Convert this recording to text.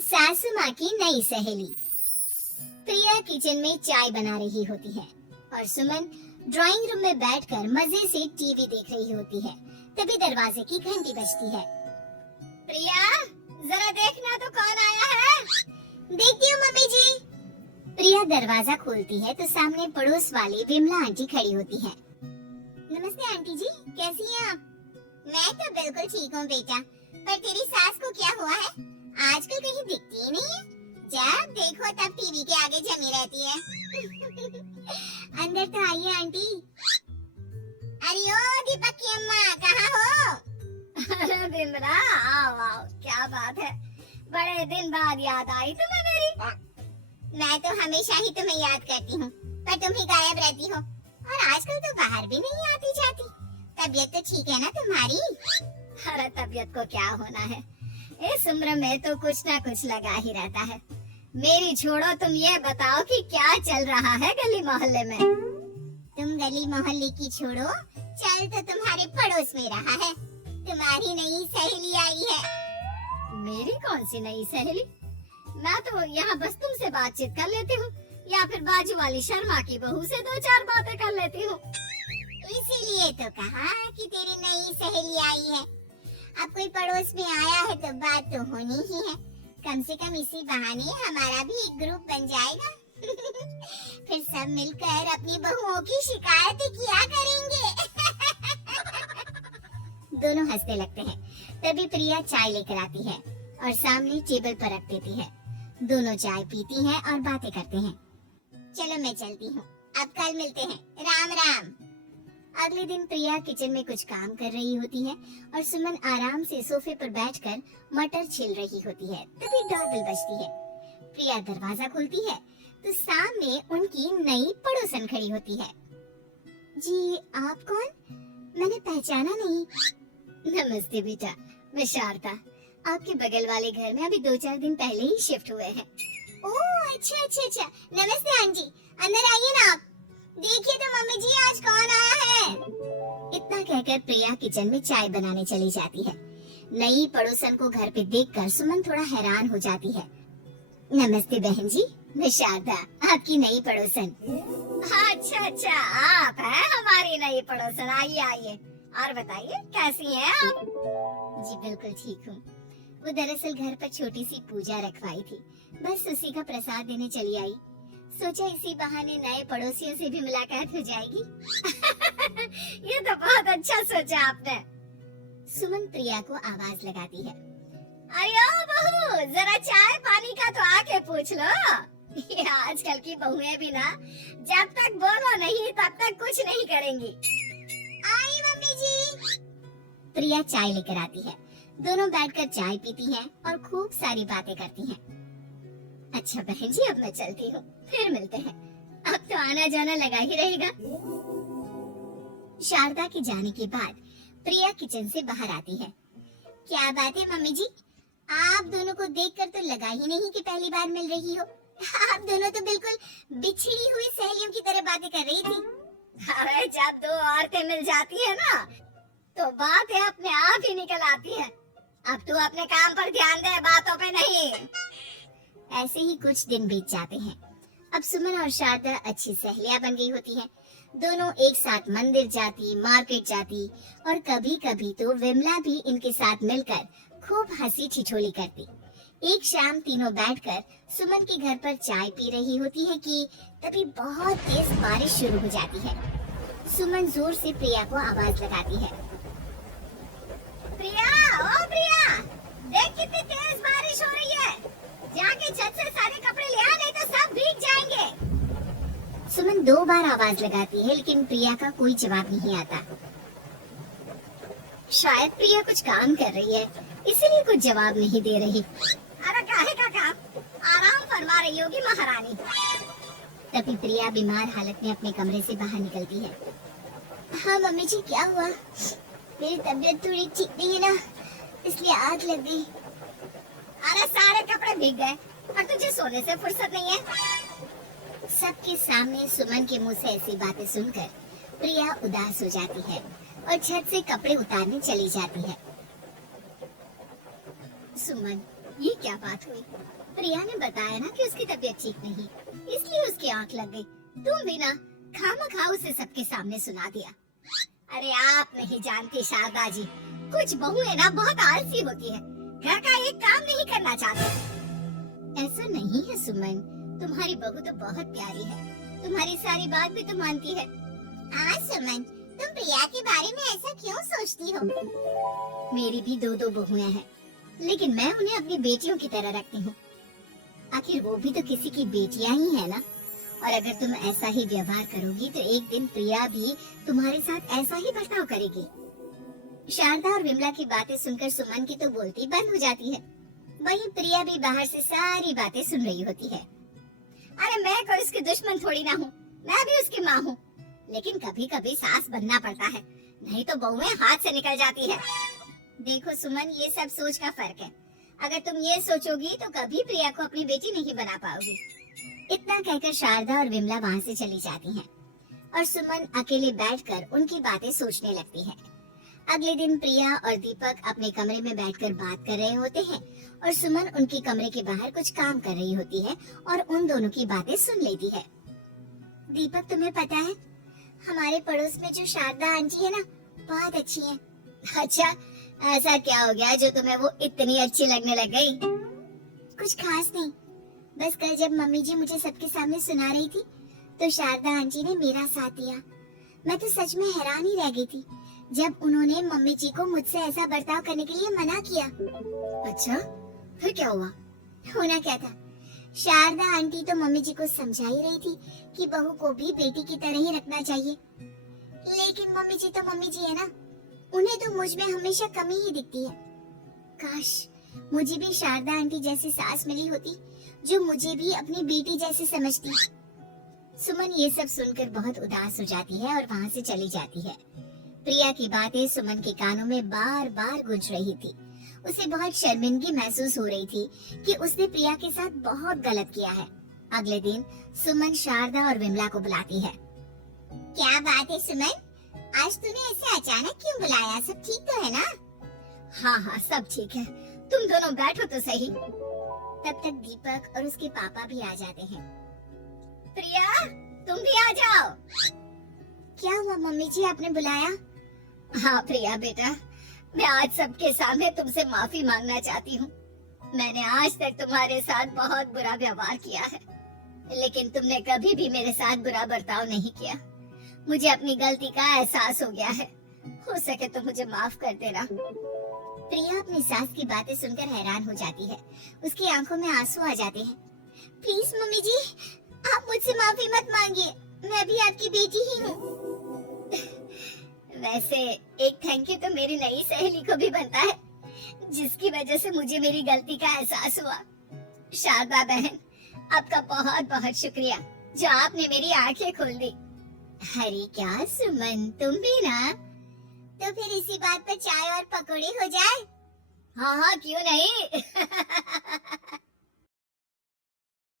सासू माँ की नई सहेली। प्रिया किचन में चाय बना रही होती है और सुमन ड्राइंग रूम में बैठकर मजे से टीवी देख रही होती है। तभी दरवाजे की घंटी बजती है। प्रिया, जरा देखना तो कौन आया है। देखती हूँ मम्मी जी। प्रिया दरवाजा खोलती है तो सामने पड़ोस वाली विमला आंटी खड़ी होती है। नमस्ते आंटी जी, कैसी हैं आप? मैं तो बिल्कुल ठीक हूँ बेटा, पर तेरी सास को क्या हुआ है? आजकल कहीं दिखती ही नहीं है। जब देखो तब टीवी के आगे जमी रहती है। अंदर तो आइए आंटी। अरे ओ दीपक की अम्मा, कहाँ हो? अरे बिमला, आओ आओ, क्या बात है, बड़े दिन बाद याद आई तुम्हें मेरी। मैं तो हमेशा ही तुम्हें याद करती हूँ, पर तुम ही गायब रहती हो और आजकल तो बाहर भी नहीं आती जाती। तबीयत तो ठीक है ना तुम्हारी? अरे तबीयत को क्या होना है, इस उम्र में तो कुछ ना कुछ लगा ही रहता है। मेरी छोड़ो, तुम ये बताओ कि क्या चल रहा है गली मोहल्ले में। तुम गली मोहल्ले की छोड़ो, चल तो तुम्हारे पड़ोस में रहा है। तुम्हारी नई सहेली आई है। मेरी कौन सी नई सहेली? मैं तो यहाँ बस तुमसे बातचीत कर लेती हूँ या फिर बाजू वाली शर्मा की बहू से दो चार बातें कर लेती हूँ। इसीलिए तो कहा कि तेरी नई सहेली आई है। अब कोई पड़ोस में आया है तो बात तो होनी ही है। कम से कम इसी बहाने हमारा भी एक ग्रुप बन जाएगा। फिर सब मिलकर अपनी बहुओं की शिकायतें किया करेंगे। दोनों हंसने लगते हैं। तभी प्रिया चाय लेकर आती है और सामने टेबल पर रख देती है। दोनों चाय पीती हैं और बातें करते हैं। चलो मैं चलती हूँ, अब कल मिलते हैं। राम राम। अगले दिन प्रिया किचन में कुछ काम कर रही होती है और सुमन आराम से सोफे पर बैठकर मटर छिल रही होती है। तभी डोरबेल बजती है। प्रिया दरवाजा खोलती है तो सामने उनकी नई पड़ोसन खड़ी होती है। जी, आप कौन? मैंने पहचाना नहीं। नमस्ते बेटा, मैं शारदा, आपके बगल वाले घर में अभी 2-4 दिन पहले ही शिफ्ट हुए हैं। ओह अच्छा अच्छा अच्छा, नमस्ते आंटी, अंदर आइए ना आप। देखिए तो मम्मी जी, आज कौन आया है। इतना कहकर प्रिया किचन में चाय बनाने चली जाती है। नई पड़ोसन को घर पे देखकर सुमन थोड़ा हैरान हो जाती है। नमस्ते बहन जी, मैं शारदा, आपकी नई पड़ोसन। अच्छा अच्छा, आप हैं हमारी नई पड़ोसन। आइए आइए, और बताइए कैसी हैं आप? जी बिल्कुल ठीक हूँ। वो दरअसल घर पर छोटी सी पूजा रखवाई थी, बस उसी का प्रसाद देने चली आई। सोचा इसी बहाने नए पड़ोसियों से भी मुलाकात हो जाएगी। ये तो बहुत अच्छा सोचा आपने। सुमन प्रिया को आवाज लगाती है। अरे ओ बहू, जरा चाय पानी का तो आके पूछ लो। ये आजकल की बहुएं भी ना, जब तक बोलो नहीं तब तक कुछ नहीं करेंगी। आई मम्मी जी। प्रिया चाय लेकर आती है। दोनों बैठकर चाय पीती हैं और खूब सारी बातें करती हैं। अच्छा बहन जी, अब मैं चलती हूँ, फिर मिलते हैं। अब तो आना जाना लगा ही रहेगा। शारदा के जाने के बाद प्रिया किचन से बाहर आती है। क्या बात है मम्मी जी, आप दोनों को देखकर तो लगा ही नहीं कि पहली बार मिल रही हो। आप दोनों तो बिल्कुल बिछड़ी हुई सहेलियों की तरह बातें कर रही थी। अरे जब दो औरतें मिल जाती है ना, तो बातें अपने आप ही निकल आती है। अब तू अपने काम पर ध्यान दे, बातों पे नहीं। ऐसे ही कुछ दिन बीत जाते हैं। अब सुमन और शारदा अच्छी सहेलियां बन गई होती हैं। दोनों एक साथ मंदिर जाती, मार्केट जाती और कभी कभी तो विमला भी इनके साथ मिलकर खूब हंसी ठिठोली करती। एक शाम तीनों बैठकर सुमन के घर पर चाय पी रही होती है कि तभी बहुत तेज बारिश शुरू हो जाती है। सुमन जोर से प्रिया को आवाज लगाती है। प्रिया, ओ प्रिया, देख कितनी तेज बारिश हो रही है। जाके छत से सारे कपड़े ले आ, नहीं तो सब भीग जाएंगे। सुमन 2 बार आवाज लगाती है लेकिन प्रिया का कोई जवाब नहीं आता। शायद प्रिया कुछ काम कर रही है, इसीलिए कुछ जवाब नहीं दे रही। अरे काहे का काम, आराम फरमा रही होगी महारानी। तभी प्रिया बीमार हालत में अपने कमरे से बाहर निकलती है। हाँ मम्मी जी, क्या हुआ? मेरी तबीयत थोड़ी ठीक नहीं है ना, इसलिए आग लग गई। अरे सारे कपड़े भीग गए और तुझे सोने से फुर्सत नहीं है। सबके सामने सुमन के मुंह से ऐसी बातें सुनकर प्रिया उदास हो जाती है और छत से कपड़े उतारने चली जाती है। सुमन, ये क्या बात हुई? प्रिया ने बताया ना कि उसकी तबीयत ठीक नहीं, इसलिए उसकी आंख लग गई। तुम भी ना खामखा उसे सबके सामने सुना दिया। अरे आप नहीं जानती शारदा जी, कुछ बहुएं ना बहुत आलसी होती है, घर का एक काम नहीं करना चाहती। ऐसा नहीं है सुमन, तुम्हारी बहू तो बहुत प्यारी है, तुम्हारी सारी बात भी तो मानती है। हाँ सुमन, तुम प्रिया के बारे में ऐसा क्यों सोचती हो? मेरी भी दो बहुएं हैं, लेकिन मैं उन्हें अपनी बेटियों की तरह रखती हूँ। आखिर वो भी तो किसी की बेटियां ही है ना। और अगर तुम ऐसा ही व्यवहार करोगी तो एक दिन प्रिया भी तुम्हारे साथ ऐसा ही बर्ताव करेगी। शारदा और विमला की बातें सुनकर सुमन की तो बोलती बंद हो जाती है। वहीं प्रिया भी बाहर से सारी बातें सुन रही होती है। अरे मैं कोई उसकी दुश्मन थोड़ी ना हूँ, मैं भी उसकी माँ हूँ, लेकिन कभी कभी सास बनना पड़ता है, नहीं तो बहुएं हाथ से निकल जाती है। देखो सुमन, ये सब सोच का फर्क है। अगर तुम ये सोचोगी तो कभी प्रिया को अपनी बेटी नहीं बना पाओगी। इतना कहकर शारदा और विमला वहाँ से चली जाती हैं और सुमन अकेले बैठकर उनकी बातें सोचने लगती है। अगले दिन प्रिया और दीपक अपने कमरे में बैठकर बात कर रहे होते हैं और सुमन उनके कमरे के बाहर कुछ काम कर रही होती है और उन दोनों की बातें सुन लेती है। दीपक, तुम्हें पता है हमारे पड़ोस में जो शारदा आंटी है ना, बहुत अच्छी है। अच्छा, ऐसा क्या हो गया जो तुम्हें वो इतनी अच्छी लगने लग गई? कुछ खास नहीं, बस कल जब मम्मी जी मुझे सबके सामने सुना रही थी तो शारदा आंटी ने मेरा साथ दिया। मैं तो सच में हैरान ही रह गई थी जब उन्होंने मम्मी जी को मुझसे ऐसा बर्ताव करने के लिए मना किया। अच्छा, फिर क्या हुआ? होना क्या था, शारदा आंटी तो मम्मी जी को समझा ही रही थी कि बहू को भी बेटी की तरह ही रखना चाहिए, लेकिन मम्मी जी तो मम्मी जी है ना, उन्हें तो मुझ में हमेशा कमी ही दिखती है। काश मुझे भी शारदा आंटी जैसी सास मिली होती जो मुझे भी अपनी बेटी जैसी समझती। सुमन ये सब सुनकर बहुत उदास हो जाती है और वहाँ से चली जाती है। प्रिया की बातें सुमन के कानों में बार बार गूंज रही थी। उसे बहुत शर्मिंदगी महसूस हो रही थी कि उसने प्रिया के साथ बहुत गलत किया है। अगले दिन सुमन शारदा और विमला को बुलाती है। क्या बात है सुमन, आज तूने ऐसे अचानक क्यों बुलाया? सब ठीक तो है ना? हाँ, सब ठीक है, तुम दोनों बैठो तो सही। तब तक दीपक और उसके पापा भी आ जाते हैं। प्रिया, तुम भी आ जाओ। क्या हुआ मम्मी जी, आपने बुलाया? हाँ प्रिया बेटा, मैं आज सबके सामने तुमसे माफी मांगना चाहती हूँ। मैंने आज तक तुम्हारे साथ बहुत बुरा व्यवहार किया है, लेकिन तुमने कभी भी मेरे साथ बुरा बर्ताव नहीं किया। मुझे अपनी गलती का एहसास हो गया है, हो सके तो मुझे माफ कर देना। प्रिया अपनी सास की बातें सुनकर हैरान हो जाती है, उसकी आंखों में आंसू आ जाते हैं। प्लीज मम्मी जी, आप मुझसे माफी मत मांगिए, मैं भी आपकी बेटी ही हूँ। वैसे एक थैंक यू तो मेरी नई सहेली को भी बनता है, जिसकी वजह से मुझे मेरी गलती का एहसास हुआ। शारदा बहन, आपका बहुत बहुत शुक्रिया जो आपने मेरी आंखें खोल दी। अरे क्या सुमन, तुम भी ना? तो फिर इसी बात पर चाय और पकौड़े हो जाए? हाँ, क्यों नहीं।